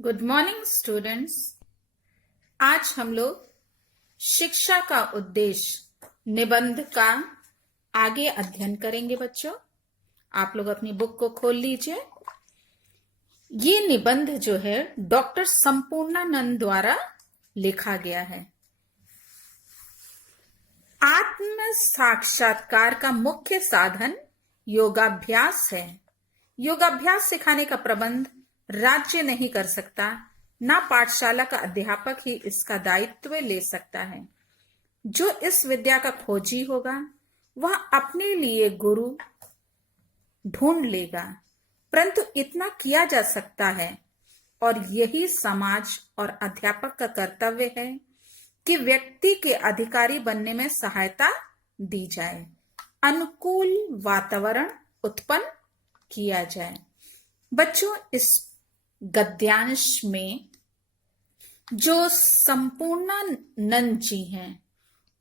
Good morning students. आज हम लोग शिक्षा का उद्देश्य निबंध का आगे अध्ययन करेंगे। बच्चों, आप लोग अपनी बुक को खोल लीजिए। ये निबंध जो है डॉक्टर संपूर्णानंद द्वारा लिखा गया है। आत्म साक्षात्कार का मुख्य साधन योगाभ्यास है। योगाभ्यास सिखाने का प्रबंध राज्य नहीं कर सकता, ना पाठशाला का अध्यापक ही इसका दायित्व ले सकता है। जो इस विद्या का खोजी होगा वह अपने लिए गुरु ढूंढ लेगा, परंतु इतना किया जा सकता है और यही समाज और अध्यापक का कर्तव्य है कि व्यक्ति के अधिकारी बनने में सहायता दी जाए, अनुकूल वातावरण उत्पन्न किया जाए। बच्चों, इस गद्यांश में जो संपूर्णानंद जी हैं,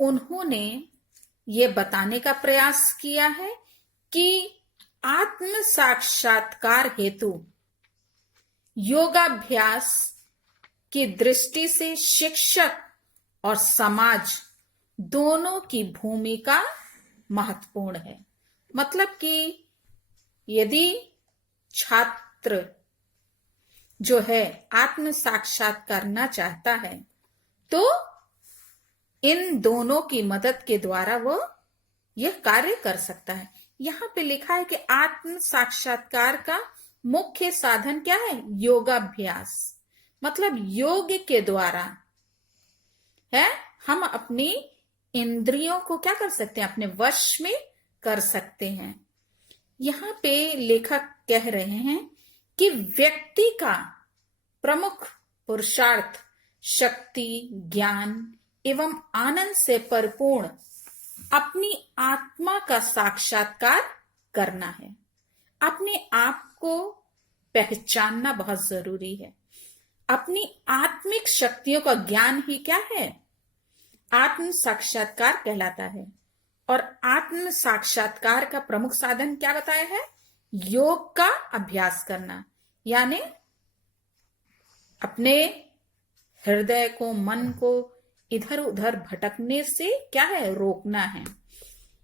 उन्होंने ये बताने का प्रयास किया है कि आत्म साक्षात्कार हेतु योगाभ्यास की दृष्टि से शिक्षक और समाज दोनों की भूमिका महत्वपूर्ण है। मतलब कि यदि छात्र जो है आत्म साक्षात करना चाहता है तो इन दोनों की मदद के द्वारा वो यह कार्य कर सकता है। यहां पे लिखा है कि आत्म साक्षात्कार का मुख्य साधन क्या है? योगाभ्यास। मतलब योग के द्वारा है हम अपनी इंद्रियों को क्या कर सकते हैं? अपने वश में कर सकते हैं। यहां पे लेखक कह रहे हैं कि व्यक्ति का प्रमुख पुरुषार्थ शक्ति, ज्ञान एवं आनंद से परिपूर्ण अपनी आत्मा का साक्षात्कार करना है। अपने आप को पहचानना बहुत जरूरी है। अपनी आत्मिक शक्तियों का ज्ञान ही क्या है? आत्म साक्षात्कार कहलाता है। और आत्म साक्षात्कार का प्रमुख साधन क्या बताया है? योग का अभ्यास करना, यानी अपने हृदय को, मन को इधर उधर भटकने से क्या है? रोकना है।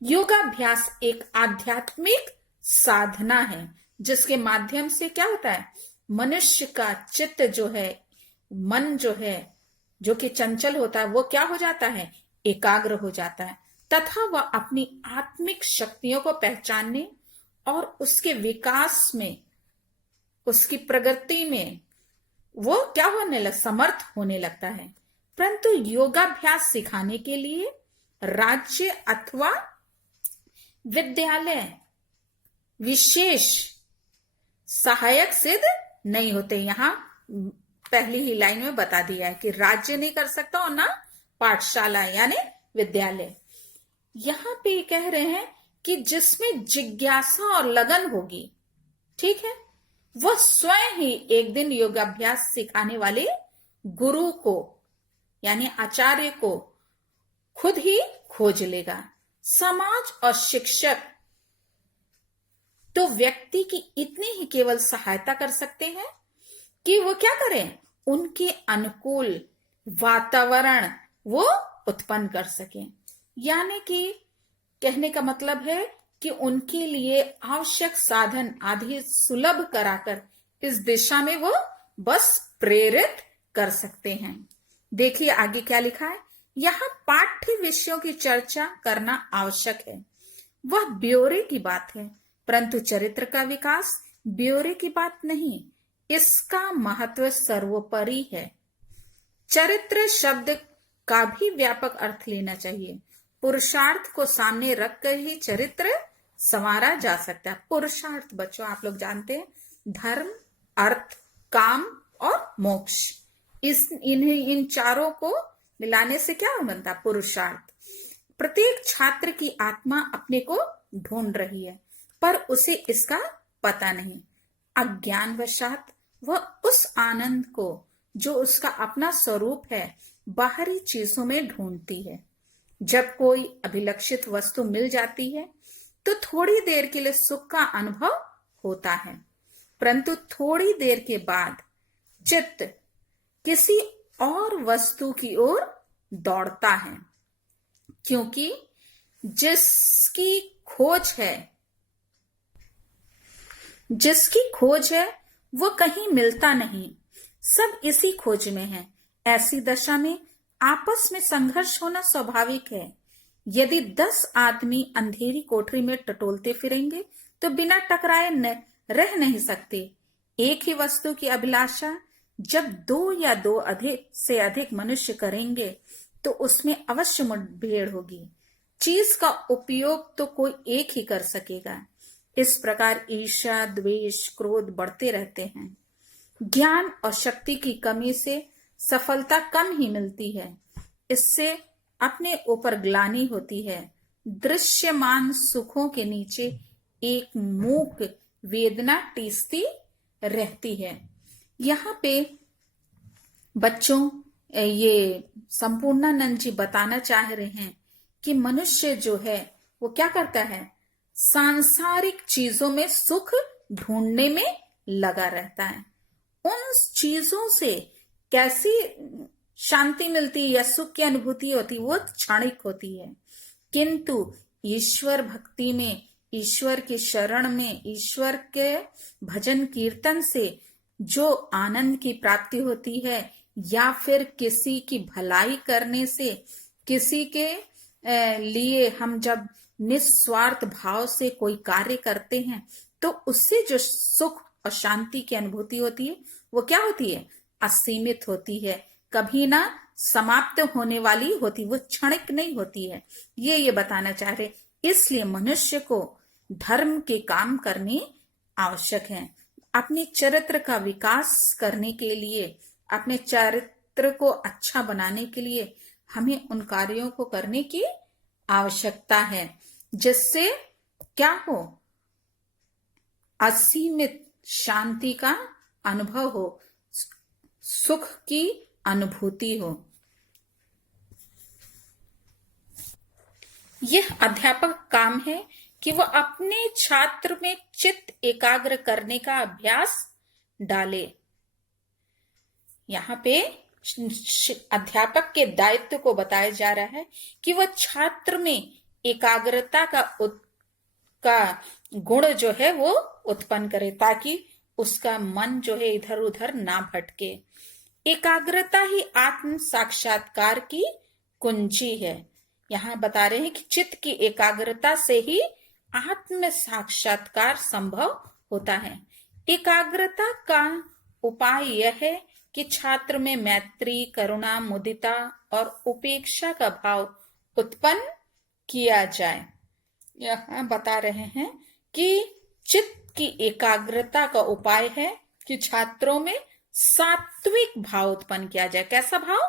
योगाभ्यास एक आध्यात्मिक साधना है जिसके माध्यम से क्या होता है? मनुष्य का चित्त जो है, मन जो है, जो कि चंचल होता है, वो क्या हो जाता है? एकाग्र हो जाता है, तथा वह अपनी आत्मिक शक्तियों को पहचानने और उसके विकास में, उसकी प्रगति में वो क्या समर्थ होने लगता है। परंतु योगाभ्यास सिखाने के लिए राज्य अथवा विद्यालय विशेष सहायक सिद्ध नहीं होते। यहां पहली ही लाइन में बता दिया है कि राज्य नहीं कर सकता और ना पाठशाला यानी विद्यालय। यहां पे कह रहे हैं कि जिसमें जिज्ञासा और लगन होगी, ठीक है, वह स्वयं ही एक दिन योगाभ्यास सिखाने वाले गुरु को यानी आचार्य को खुद ही खोज लेगा। समाज और शिक्षक तो व्यक्ति की इतनी ही केवल सहायता कर सकते हैं कि वो क्या करें? उनके अनुकूल वातावरण वो उत्पन्न कर सकें। यानी कि कहने का मतलब है कि उनके लिए आवश्यक साधन आदि सुलभ कराकर इस दिशा में वो बस प्रेरित कर सकते हैं। देखिए आगे क्या लिखा है। यहां पाठ्य विषयों की चर्चा करना आवश्यक है, वह ब्यौरे की बात है, परंतु चरित्र का विकास ब्यौरे की बात नहीं, इसका महत्व सर्वोपरि है। चरित्र शब्द का भी व्यापक अर्थ लेना चाहिए। पुरुषार्थ को सामने रखकर ही चरित्र संवारा जा सकता है। पुरुषार्थ बच्चों आप लोग जानते हैं, धर्म, अर्थ, काम और मोक्ष, इन चारों को मिलाने से क्या बनता? पुरुषार्थ। प्रत्येक छात्र की आत्मा अपने को ढूंढ रही है, पर उसे इसका पता नहीं। अज्ञानवशात वह उस आनंद को जो उसका अपना स्वरूप है बाहरी चीजों में ढूंढती है। जब कोई अभिलक्षित वस्तु मिल जाती है तो थोड़ी देर के लिए सुख का अनुभव होता है, परंतु थोड़ी देर के बाद चित्त किसी और वस्तु की ओर दौड़ता है, क्योंकि जिसकी खोज है वो कहीं मिलता नहीं, सब इसी खोज में है। ऐसी दशा में आपस में संघर्ष होना स्वाभाविक है। यदि 10 आदमी अंधेरी कोठरी में टटोलते फिरेंगे तो बिना टकराए रह नहीं सकते। एक ही वस्तु की अभिलाषा जब 2 या 2 अधिक से अधिक मनुष्य करेंगे तो उसमें अवश्य मुठभेड़ होगी। चीज का उपयोग तो कोई एक ही कर सकेगा। इस प्रकार ईर्ष्या, द्वेष, क्रोध बढ़ते रहते हैं। ज्ञान और शक्ति की कमी से सफलता कम ही मिलती है। इससे अपने ऊपर ग्लानि होती है। दृश्यमान सुखों के नीचे एक मूक वेदना टीसती रहती है। यहाँ पे बच्चों ये संपूर्णानंद जी बताना चाह रहे हैं कि मनुष्य जो है वो क्या करता है, सांसारिक चीजों में सुख ढूंढने में लगा रहता है। उन चीजों से कैसी शांति मिलती है या सुख की अनुभूति होती है, वो क्षणिक होती है। किंतु ईश्वर भक्ति में, ईश्वर की शरण में, ईश्वर के भजन कीर्तन से जो आनंद की प्राप्ति होती है, या फिर किसी की भलाई करने से, किसी के लिए हम जब निस्वार्थ भाव से कोई कार्य करते हैं तो उससे जो सुख और शांति की अनुभूति होती है वो क्या होती है, असीमित होती है, कभी ना समाप्त होने वाली होती, वो क्षणिक नहीं होती है। ये बताना चाह रहे। इसलिए मनुष्य को धर्म के काम करने आवश्यक है। अपने चरित्र का विकास करने के लिए, अपने चरित्र को अच्छा बनाने के लिए हमें उन कार्यों को करने की आवश्यकता है जिससे क्या हो, असीमित शांति का अनुभव हो, सुख की अनुभूति हो। यह अध्यापक काम है कि वह अपने छात्र में चित्त एकाग्र करने का अभ्यास डाले। यहाँ पे अध्यापक के दायित्व को बताया जा रहा है कि वह छात्र में एकाग्रता का गुण जो है वो उत्पन्न करे, ताकि उसका मन जो है इधर उधर ना भटके। एकाग्रता ही आत्म साक्षात्कार की कुंजी है। यहाँ बता रहे हैं कि चित्त की एकाग्रता से ही आत्म साक्षात्कार संभव होता है। एकाग्रता का उपाय यह है कि छात्र में मैत्री, करुणा, मुदिता और उपेक्षा का भाव उत्पन्न किया जाए। यहाँ बता रहे हैं कि चित्त की एकाग्रता का उपाय है कि छात्रों में सात्विक भाव उत्पन्न किया जाए। कैसा भाव?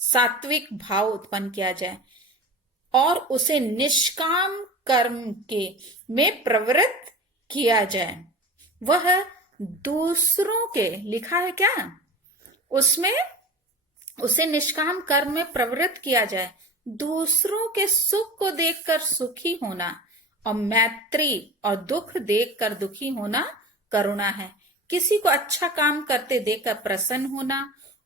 सात्विक भाव उत्पन्न किया जाए और उसे निष्काम कर्म के में प्रवृत्त किया जाए। वह दूसरों के, लिखा है क्या उसमें, उसे निष्काम कर्म में प्रवृत्त किया जाए। दूसरों के सुख को देखकर सुखी होना और मैत्री और दुख देखकर दुखी होना करुणा है। किसी को अच्छा काम करते देखकर प्रसन्न होना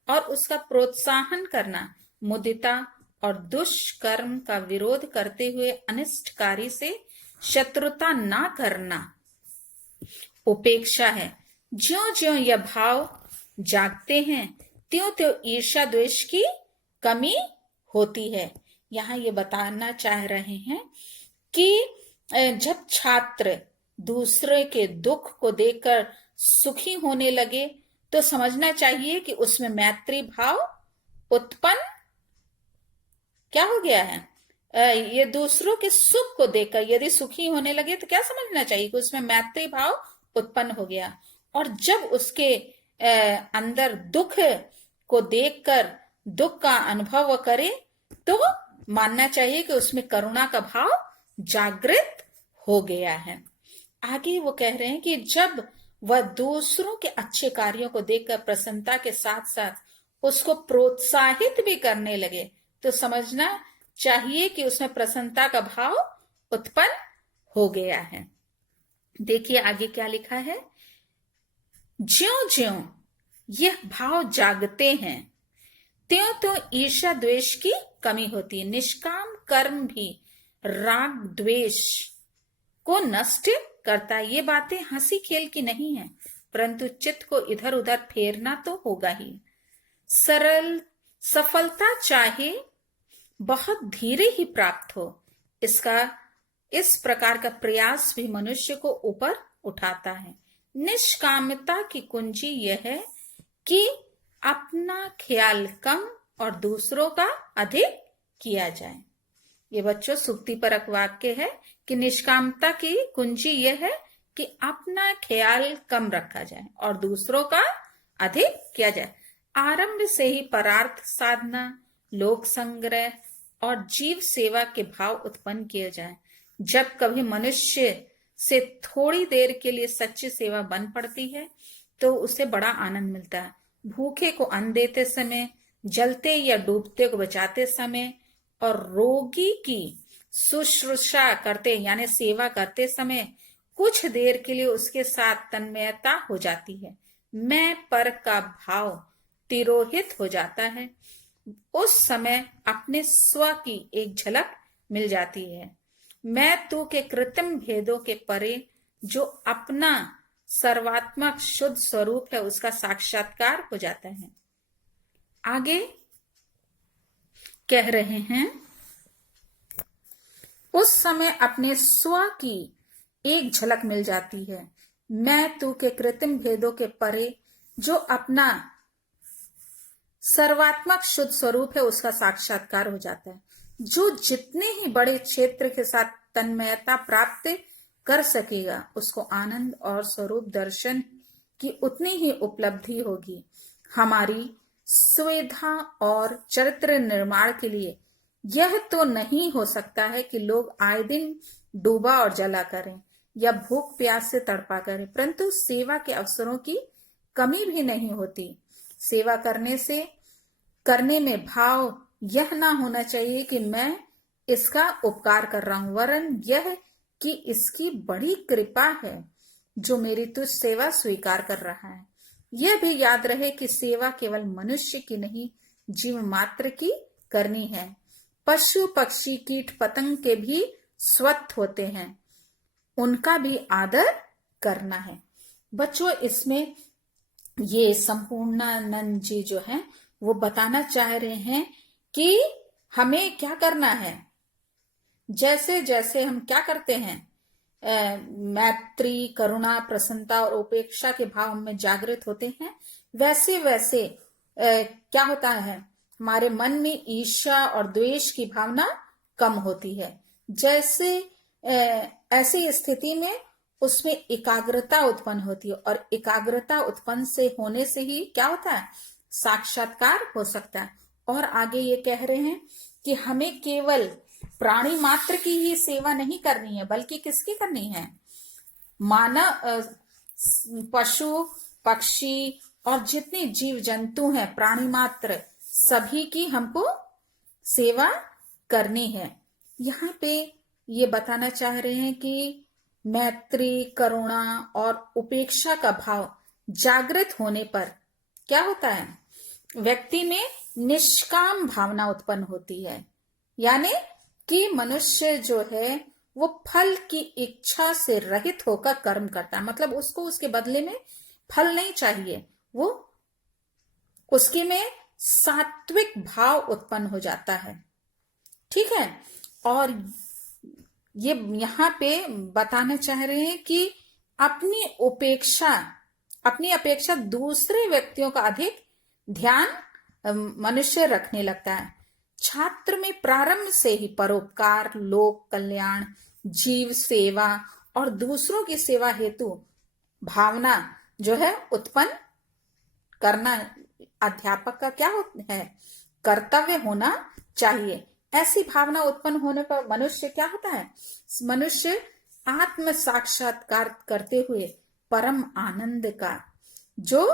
और उसका प्रोत्साहन करना मुदिता और दुष्कर्म का विरोध करते हुए अनिष्टकारी से शत्रुता ना करना उपेक्षा है। ज्यों ज्यों यह भाव जागते हैं त्यों त्यों ईर्ष्या द्वेष की कमी होती है। यहाँ ये बताना चाह रहे हैं कि जब छात्र दूसरे के दुख को देखकर सुखी होने लगे तो समझना चाहिए कि उसमें मैत्री भाव उत्पन्न क्या हो गया है। ये दूसरों के सुख को देखकर यदि सुखी होने लगे तो क्या समझना चाहिए कि उसमें मैत्री भाव उत्पन्न हो गया। और जब उसके अंदर दुख को देखकर दुख का अनुभव करे तो मानना चाहिए कि उसमें करुणा का भाव जागृत हो गया है। आगे वो कह रहे हैं कि जब वह दूसरों के अच्छे कार्यों को देखकर प्रसन्नता के साथ साथ उसको प्रोत्साहित भी करने लगे तो समझना चाहिए कि उसमें प्रसन्नता का भाव उत्पन्न हो गया है। देखिए आगे क्या लिखा है। ज्यों ज्यों यह भाव जागते हैं, त्यों तो ईर्ष्या द्वेष की कमी होती है। निष्काम कर्म भी राग द्वेष को नष्ट करता है। ये बातें हंसी खेल की नहीं है, परंतु चित्त को इधर उधर फेरना तो होगा ही। सरल सफलता चाहे बहुत धीरे ही प्राप्त हो, इस प्रकार का प्रयास भी मनुष्य को ऊपर उठाता है। निष्कामता की कुंजी यह है कि अपना ख्याल कम और दूसरों का अधिक किया जाए। ये बच्चों सुक्तिपरक वाक्य है कि निष्कामता की कुंजी यह है कि अपना ख्याल कम रखा जाए और दूसरों का अधिक किया जाए। आरंभ से ही परार्थ साधना, लोक संग्रह और जीव सेवा के भाव उत्पन्न किए जाए। जब कभी मनुष्य से थोड़ी देर के लिए सच्ची सेवा बन पड़ती है तो उसे बड़ा आनंद मिलता है। भूखे को अन्न देते समय, जलते या डूबते को बचाते समय और रोगी की शुश्रूषा करते यानी सेवा करते समय कुछ देर के लिए उसके साथ तन्मयता हो जाती है। मैं पर का भाव तिरोहित हो जाता है। उस समय अपने स्व की एक झलक मिल जाती है। मैं तू के कृत्रिम भेदों के परे जो अपना सर्वात्मक शुद्ध स्वरूप है उसका साक्षात्कार हो जाता है। आगे कह रहे हैं, उस समय अपने स्व की एक झलक मिल जाती है। मैं तू के कृत्रिम भेदों के परे जो अपना सर्वात्मक शुद्ध स्वरूप है उसका साक्षात्कार हो जाता है। जो जितने ही बड़े क्षेत्र के साथ तन्मयता प्राप्त कर सकेगा उसको आनंद और स्वरूप दर्शन की उतनी ही उपलब्धि होगी। हमारी सुविधा और चरित्र निर्माण के लिए यह तो नहीं हो सकता है कि लोग आए दिन डूबा और जला करें या भूख प्यास से तड़पा करें, परंतु सेवा के अवसरों की कमी भी नहीं होती। सेवा करने में भाव यह ना होना चाहिए कि मैं इसका उपकार कर रहा हूं, वरन यह कि इसकी बड़ी कृपा है जो मेरी तुझ सेवा स्वीकार कर रहा है। यह भी याद रहे कि सेवा केवल मनुष्य की नहीं, जीव मात्र की करनी है। पशु पक्षी कीट पतंग के भी स्वत्व होते हैं, उनका भी आदर करना है। बच्चों इसमें ये संपूर्णानंद जी जो है वो बताना चाह रहे हैं कि हमें क्या करना है। जैसे जैसे हम क्या करते हैं, मैत्री, करुणा, प्रसन्नता और उपेक्षा के भाव में जागृत होते हैं, वैसे वैसे क्या होता है, हमारे मन में ईर्ष्या और द्वेष की भावना कम होती है। जैसे ऐसी स्थिति में उसमें एकाग्रता उत्पन्न होती है और एकाग्रता उत्पन्न से होने से ही क्या होता है, साक्षात्कार हो सकता है। और आगे ये कह रहे हैं कि हमें केवल प्राणी मात्र की ही सेवा नहीं करनी है, बल्कि किसकी करनी है, मानव, पशु पक्षी और जितने जीव जंतु हैं, प्राणी मात्र सभी की हमको सेवा करनी है। यहाँ पे ये बताना चाह रहे हैं कि मैत्री, करुणा और उपेक्षा का भाव जागृत होने पर क्या होता है, व्यक्ति में निष्काम भावना उत्पन्न होती है। यानी कि मनुष्य जो है वो फल की इच्छा से रहित होकर कर्म करता है। मतलब उसको उसके बदले में फल नहीं चाहिए, वो उसके में सात्विक भाव उत्पन्न हो जाता है। ठीक है। और ये यहाँ पे बताना चाह रहे हैं कि अपनी अपेक्षा दूसरे व्यक्तियों का अधिक ध्यान मनुष्य रखने लगता है। छात्र में प्रारंभ से ही परोपकार, लोक कल्याण, जीव सेवा और दूसरों की सेवा हेतु भावना जो है उत्पन्न करना अध्यापक का क्या है, कर्तव्य होना चाहिए। ऐसी भावना उत्पन्न होने पर मनुष्य क्या होता है, मनुष्य आत्म साक्षात्कार करते हुए परम आनंद का जो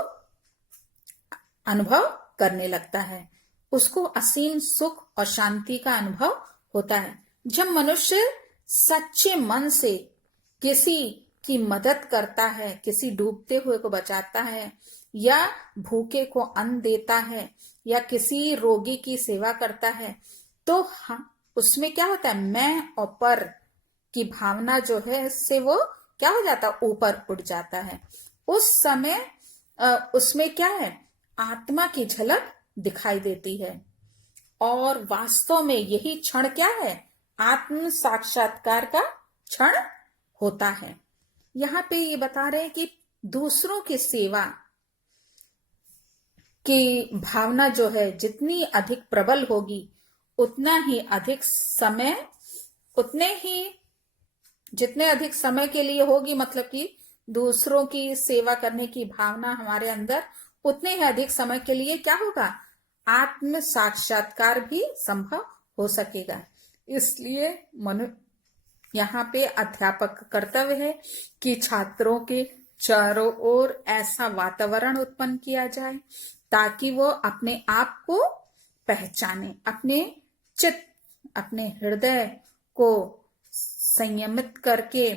अनुभव करने लगता है, उसको असीम सुख और शांति का अनुभव होता है। जब मनुष्य सच्चे मन से किसी की मदद करता है, किसी डूबते हुए को बचाता है या भूखे को अन्न देता है या किसी रोगी की सेवा करता है, तो उसमें क्या होता है, मैं और पर की भावना जो है इससे वो क्या हो जाता है, ऊपर उठ जाता है। उस समय उसमें क्या है, आत्मा की झलक दिखाई देती है। और वास्तव में यही क्षण क्या है, आत्म साक्षात्कार का क्षण होता है। यहाँ पे ये बता रहे हैं कि दूसरों की सेवा की भावना जो है जितनी अधिक प्रबल होगी, उतना ही अधिक समय, जितने अधिक समय के लिए होगी, मतलब कि दूसरों की सेवा करने की भावना हमारे अंदर, उतने ही अधिक समय के लिए क्या होगा, आत्म साक्षात्कार भी संभव हो सकेगा। इसलिए यहाँ पे अध्यापक का कर्तव्य है कि छात्रों के चारों ओर ऐसा वातावरण उत्पन्न किया जाए ताकि वो अपने आप को पहचाने, अपने चित्त, अपने हृदय को संयमित करके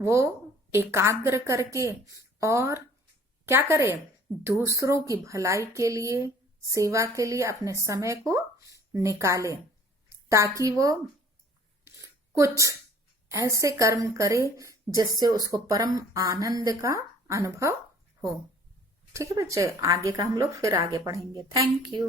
वो एकाग्र करके और क्या करे, दूसरों की भलाई के लिए, सेवा के लिए अपने समय को निकाले, ताकि वो कुछ ऐसे कर्म करे जिससे उसको परम आनंद का अनुभव हो। ठीक है बच्चे, आगे का हम लोग फिर आगे पढ़ेंगे। Thank you.